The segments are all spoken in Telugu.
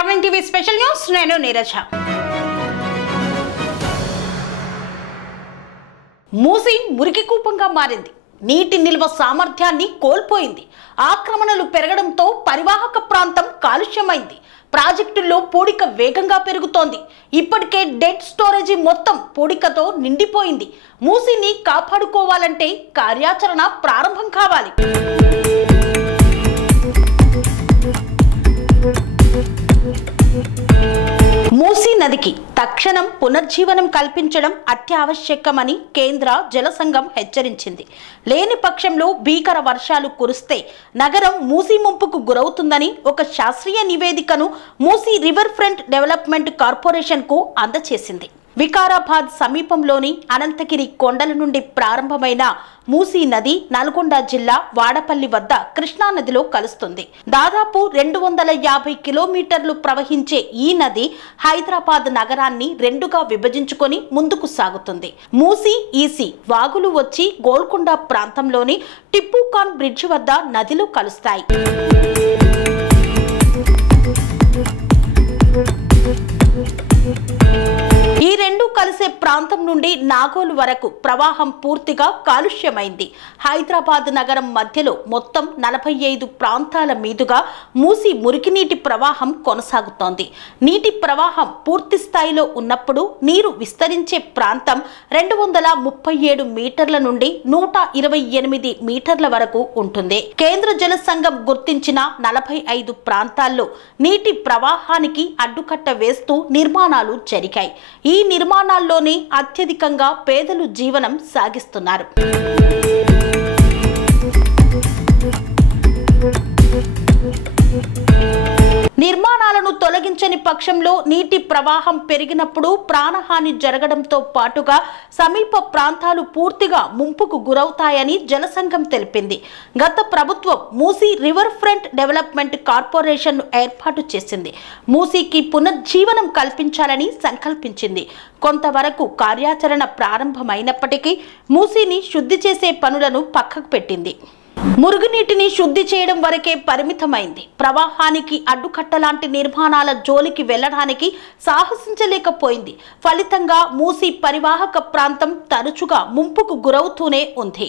స్టార్ టీవీ స్పెషల్ న్యూస్ నేను నీరజ. మూసి మురికి కూపంగా మారింది. నీటి నిల్వ సామర్థ్యాన్ని కోల్పోయింది. ఆక్రమణలు పెరగడంతో పరివాహక ప్రాంతం కాలుష్యమైంది. ప్రాజెక్టుల్లో పూడిక వేగంగా పెరుగుతోంది. ఇప్పటికే డెడ్ స్టోరేజీ మొత్తం పూడికతో నిండిపోయింది. మూసిని కాపాడుకోవాలంటే కార్యాచరణ ప్రారంభం కావాలి. మూసీ నదికి తక్షణం పునర్జీవనం కల్పించడం అత్యావశ్యకమని కేంద్ర జల సంఘం హెచ్చరించింది. లేని పక్షంలో భీకర వర్షాలు కురిస్తే నగరం మూసీ ముంపుకు గురవుతుందని ఒక శాస్త్రీయ నివేదికను Musi river front development corporation కు అందజేసింది. వికారాబాద్ సమీపంలోని అనంతగిరి కొండల నుండి ప్రారంభమైన మూసీ నది నల్గొండ జిల్లా వాడపల్లి వద్ద కృష్ణా నదిలో కలుస్తుంది. దాదాపు 250 కిలోమీటర్లు ప్రవహించే ఈ నది హైదరాబాద్ నగరాన్ని రెండుగా విభజించుకొని ముందుకు సాగుతుంది. మూసీ ఈసీ వాగులు వచ్చి గోల్కొండ ప్రాంతంలోని టిప్పుఖాన్ బ్రిడ్జ్ వద్ద నదిలో కలుస్తాయి. ఈ రెండు కలిసే ప్రాంతం నుండి నాగోల్ వరకు ప్రవాహం పూర్తిగా కాలుష్యమైంది. హైదరాబాద్ నగరం మధ్యలో మొత్తం 45 ప్రాంతాల మీదుగా మూసి మురికినీటి ప్రవాహం కొనసాగుతోంది. నీటి ప్రవాహం పూర్తి స్థాయిలో ఉన్నప్పుడు నీరు విస్తరించే ప్రాంతం 237 మీటర్ల నుండి 128 మీటర్ల వరకు ఉంటుంది. కేంద్ర జల సంఘం గుర్తించిన 45 ప్రాంతాల్లో నీటి ప్రవాహానికి అడ్డుకట్ట వేస్తూ నిర్మాణాలు జరిగాయి. ఈ నిర్మాణాల్లోనే అత్యధికంగా పేదలు జీవనం సాగిస్తున్నారు. నిర్మాణాలను తొలగించని పక్షంలో నీటి ప్రవాహం పెరిగినప్పుడు ప్రాణహాని జరగడంతో పాటుగా సమీప ప్రాంతాలు పూర్తిగా ముంపుకు గురవుతాయని జలసంఘం తెలిపింది. గత ప్రభుత్వం Musi river front development corporation ఏర్పాటు చేసింది. మూసీకి పునర్జీవనం కల్పించాలని సంకల్పించింది. కొంతవరకు కార్యాచరణ ప్రారంభమైనప్పటికీ మూసీని శుద్ధి చేసే పనులను పక్కకు పెట్టింది. మురుగునీటిని శుద్ధి చేయడం వరకే పరిమితమైంది. ప్రవాహానికి అడ్డుకట్టలాంటి నిర్మాణాల జోలికి వెళ్లడానికి సాహసించలేకపోయింది. ఫలితంగా మూసీ పరివాహక ప్రాంతం తరచుగా ముంపుకు గురవుతూనే ఉంది.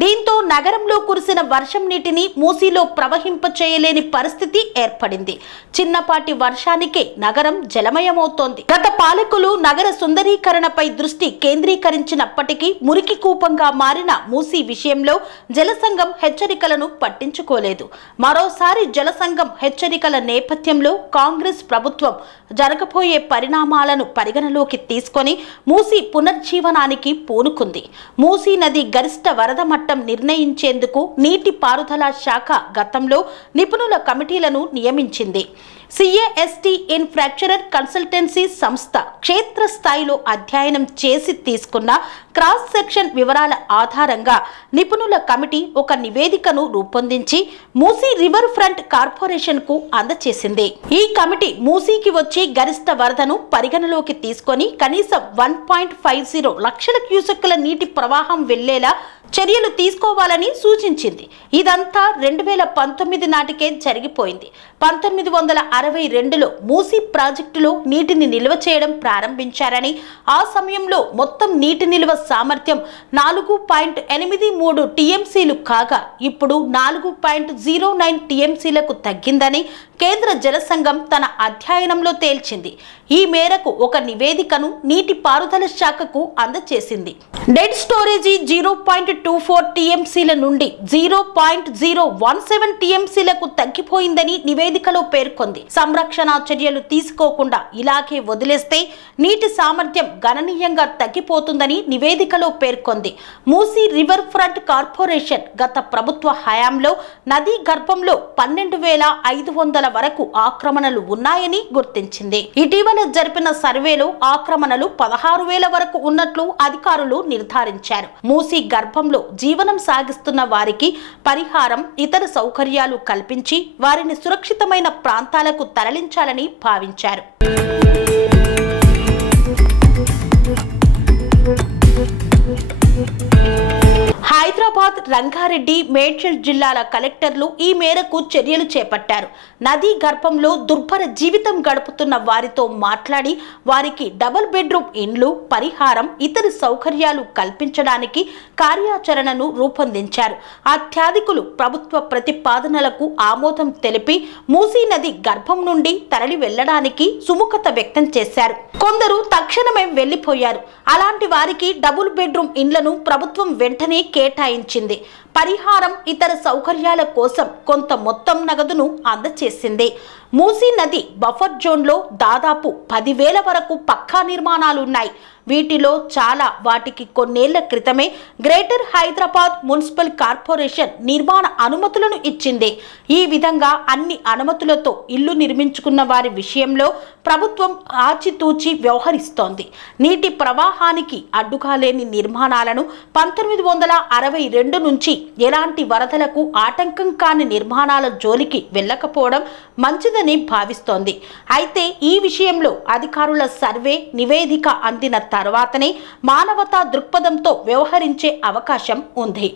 దీంతో నగరంలో కురిసిన వర్షం నీటిని మూసీలో ప్రవహింపచేయలేని పరిస్థితి ఏర్పడింది. చిన్నపాటి వర్షానికే నగరం జలమయమవుతోంది. గత పాలకులు నగర సుందరీకరణపై దృష్టి కేంద్రీకరించినప్పటికీ మురికి కూపంగా మారిన మూసీ విషయంలో జలసంఘం హెచ్చరికలను పట్టించుకోలేదు. మరోసారి జలసంఘం హెచ్చరికల నేపథ్యంలో కాంగ్రెస్ ప్రభుత్వం జరగబోయే పరిణామాలను పరిగణలోకి తీసుకొని మూసీ పునర్జీవనానికి పూనుకుంది. మూసీ నది గరిష్ట వరద మట్టం నిర్ణయించేందుకు నీటి పారుదల శాఖ గతంలో నిపుణుల కమిటీలను నియమించింది. సిఏఎస్టీ ఇన్ఫ్రాస్ట్రక్చర్ కన్సల్టెన్సీ సంస్థ క్షేత్రస్థాయిలో అధ్యయనం చేసి తీసుకున్న క్రాస్ సెక్షన్ వివరాల ఆధారంగా నిపుణుల కమిటీ ఒక నివేదికను రూపొందించి మూసీ రివర్ ఫ్రంట్ కార్పొరేషన్ కు అందజేసింది. ఈ కమిటీ మూసీకి వచ్చి గరిష్ట వరదను పరిగణలోకి తీసుకొని కనీసం 1.50 లక్షల క్యూసెక్కుల నీటి ప్రవాహం వెళ్లేలా చర్యలు తీసుకోవాలని సూచించింది. ఇదంతా 2019 నాటికే జరిగిపోయింది. 1962లో మూసీ ప్రాజెక్టులో నీటిని నిల్వ చేయడం ప్రారంభించారని, ఆ సమయంలో మొత్తం నీటి నిల్వ సామర్థ్యం 4.83 టీఎంసీలు కాగా ఇప్పుడు 4.09 టీఎంసీలకు తగ్గిందని కేంద్ర జల సంఘం తన అధ్యయనంలో తేల్చింది. ఈ మేరకు ఒక నివేదికను నీటి పారుదల శాఖకు అందజేసింది. డెడ్ స్టోరేజీ 0.24 టీఎంసీల నుండి 0.017 టీఎంసీలకు తగ్గిపోయిందని నివేదికలో పేర్కొంది. సంరక్షణ చర్యలు తీసుకోకుండా ఇలాగే వదిలేస్తే నీటి సామర్థ్యం గణనీయంగా తగ్గిపోతుందని నివేదికలో పేర్కొంది. మూసీ రివర్ ఫ్రంట్ కార్పొరేషన్ గత ప్రభుత్వ హయాంలో నదీ గర్భంలో 12,500 వరకు ఆక్రమణలు ఉన్నాయని గుర్తించింది. ఇటీవల జరిపిన సర్వేలో ఆక్రమణలు 16,000 వరకు ఉన్నట్లు అధికారులు నిర్ధారించారు. మూసీ గర్భంలో జీవనం సాగిస్తున్న వారికి పరిహారం, ఇతర సౌకర్యాలు కల్పించి వారిని సురక్షితమైన ప్రాంతాలకు తరలించాలని భావించారు. హైదరాబాద్ హైదరాబాద్, రంగారెడ్డి, మేడ్చల్ జిల్లాల కలెక్టర్లు ఈ మేరకు చర్యలు చేపట్టారు. నదీ గర్భంలో దుర్భర జీవితం గడుపుతున్న వారితో మాట్లాడి వారికి డబుల్ బెడ్రూమ్ ఇండ్లు, పరిహారం, ఇతర సౌకర్యాలు కల్పించడానికి కార్యాచరణను రూపొందించారు. అత్యధికులు ప్రభుత్వ ప్రతిపాదనలకు ఆమోదం తెలిపి మూసీ నది గర్భం నుండి తరలి వెళ్లడానికి సుముఖత వ్యక్తం చేశారు. కొందరు తక్షణమే వెళ్లిపోయారు. అలాంటి వారికి డబుల్ బెడ్రూమ్ ఇండ్లను ప్రభుత్వం వెంటనే కేటాయించింది. పరిహారం, ఇతర సౌకర్యాల కోసం కొంత మొత్తం నగదును అందజేసింది. మూసీ నది బఫర్ జోన్లో దాదాపు 10,000 వరకు పక్కా నిర్మాణాలున్నాయి. వీటిలో చాలా వాటికి కొన్నేళ్ల క్రితమే గ్రేటర్ హైదరాబాద్ మున్సిపల్ కార్పొరేషన్ నిర్మాణ అనుమతులను ఇచ్చింది. ఈ విధంగా అన్ని అనుమతులతో ఇల్లు నిర్మించుకున్న వారి విషయంలో ప్రభుత్వం ఆచితూచి వ్యవహరిస్తోంది. నీటి ప్రవాహానికి అడ్డుగా లేని నిర్మాణాలను 1962 నుంచి ఎలాంటి వరదలకు ఆటంకం కాని నిర్మాణాల జోలికి వెళ్ళకపోవడం మంచిదని భావిస్తోంది. అయితే ఈ విషయంలో అధికారుల సర్వే నివేదిక అందిన తర్వాతనే మానవతా దృక్పథంతో వ్యవహరించే అవకాశం ఉంది.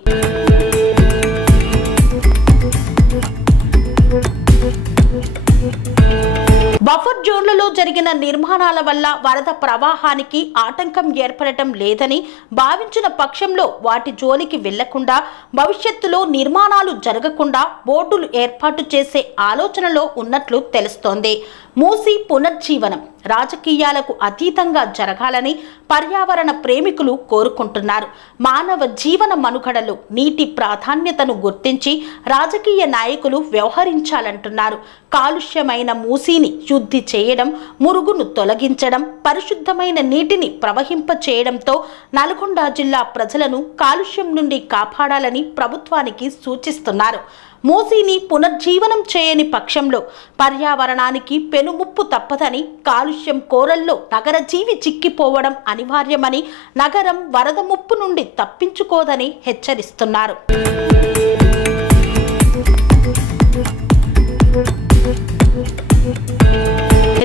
బఫర్ జోన్లలో జరిగిన నిర్మాణాల వల్ల వరద ప్రవాహానికి ఆటంకం ఏర్పడటం లేదని భావించిన పక్షంలో వాటి జోలికి వెళ్లకుండా భవిష్యత్తులో నిర్మాణాలు జరగకుండా బోర్డులు ఏర్పాటు చేసే ఆలోచనలో ఉన్నట్లు తెలుస్తోంది. మూసీ పునర్జీవనం రాజకీయాలకు అతీతంగా జరగాలని పర్యావరణ ప్రేమికులు కోరుకుంటున్నారు. మానవ జీవన మనుగడలో నీటి ప్రాధాన్యతను గుర్తించి రాజకీయ నాయకులు వ్యవహరించాలంటున్నారు. కాలుష్యమైన మూసీని శుద్ధి చేయడం, మురుగును తొలగించడం, పరిశుద్ధమైన నీటిని ప్రవహింపచేయడంతో నల్గొండ జిల్లా ప్రజలను కాలుష్యం నుండి కాపాడాలని ప్రభుత్వానికి సూచిస్తున్నారు. మూసీని పునర్జీవనం చేయని పక్షంలో పర్యావరణానికి పెనుముప్పు తప్పదని, కాలుష్యం కోరల్లో నగర జీవి చిక్కిపోవడం అనివార్యమని, నగరం వరద ముప్పు నుండి తప్పించుకోదని హెచ్చరిస్తున్నారు.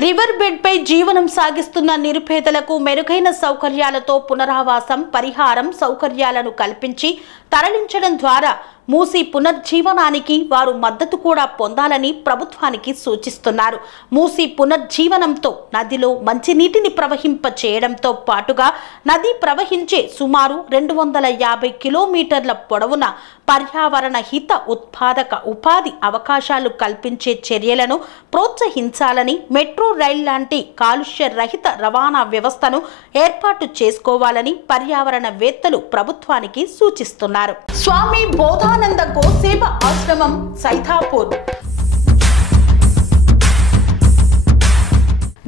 రివర్ బెడ్ పై జీవనం సాగిస్తున్న నిరుపేదలకు మెరుగైన సౌకర్యాలతో పునరావాసం, పరిహారం సౌకర్యాలను కల్పించి తరలించడం ద్వారా మూసీ పునర్జీవనానికి వారు మద్దతు కూడా పొందాలని ప్రభుత్వానికి సూచిస్తున్నారు. మూసీ పునర్జీవనంతో నదిలో మంచినీటిని ప్రవహింప చేయడంతో పాటుగా నది ప్రవహించే సుమారు 250 కిలోమీటర్ల పొడవున పర్యావరణ హిత ఉత్పాదక ఉపాధి అవకాశాలు కల్పించే చర్యలను ప్రోత్సహించాలని, మెట్రో రైల్ లాంటి కాలుష్య రహిత రవాణా వ్యవస్థను ఏర్పాటు చేసుకోవాలని పర్యావరణవేత్తలు ప్రభుత్వానికి సూచిస్తున్నారు. స్వామి బోధానంద గోసేవ ఆశ్రమం, సైథాపూర్.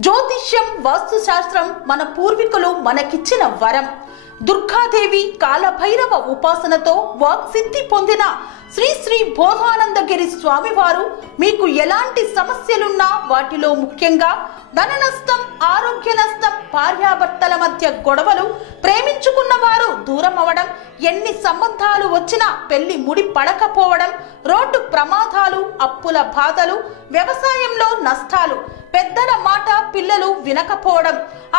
జ్యోతిష్యం, వాస్తుశాస్త్రం మన పూర్వీకులు మనకిచ్చిన వరం. దుర్గాదేవి, కాలభైరవ ఉపాసనతో వాక్సిద్ధి పొందిన శ్రీ శ్రీ బోధానందగిరి స్వామివారు మీకు ఎలాంటి సమస్యలున్నా, వాటిలో ముఖ్యంగా ధన నష్టం, ఆరోగ్య నష్టం, భార్యాభర్తల మధ్య గొడవలు, ప్రేమించుకున్న వారు దూరం అవడం, ఎన్ని సంబంధాలు వచ్చినా పెళ్లి ముడి పడకపోవడం, రోడ్డు ప్రమాదాలు, అప్పుల బాధలు, వ్యవసాయంలో నష్టాలు, పెద్దల మాట పిల్లలు వినకపోవడం,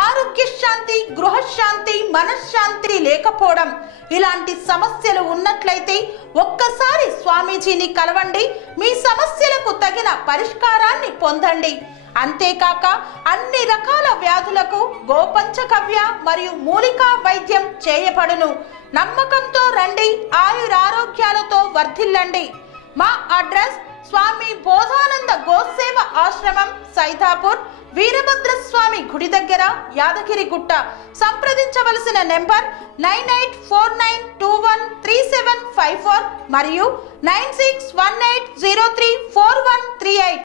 ఆరోగ్య శాంతి, గృహశాంతి, మనశ్శాంతి లేకపోవడం, ఇలాంటి సమస్యలు ఉన్నట్లయితే ఒక్కసారి స్వామీజీని కలవండి. మీ సమస్యలకు తగిన పరిష్కారాన్ని పొందండి. అంతేకాక అన్ని రకాల వ్యాధులకు గోపంచగవ్య మరియు మూలికా వైద్యం చేయబడును. నమ్మకంతో రండి, ఆయురారోగ్యాలతో వర్ధిల్లండి. మా అడ్రస్ స్వామి బోధానంద గోసేవ ఆశ్రమం, సైథాపూర్, వీరభద్రస్వామి గుడి దగ్గర, యాదగిరిగుట్ట. సంప్రదించవలసిన నెంబర్ 9849213754 మరియు 9618034138.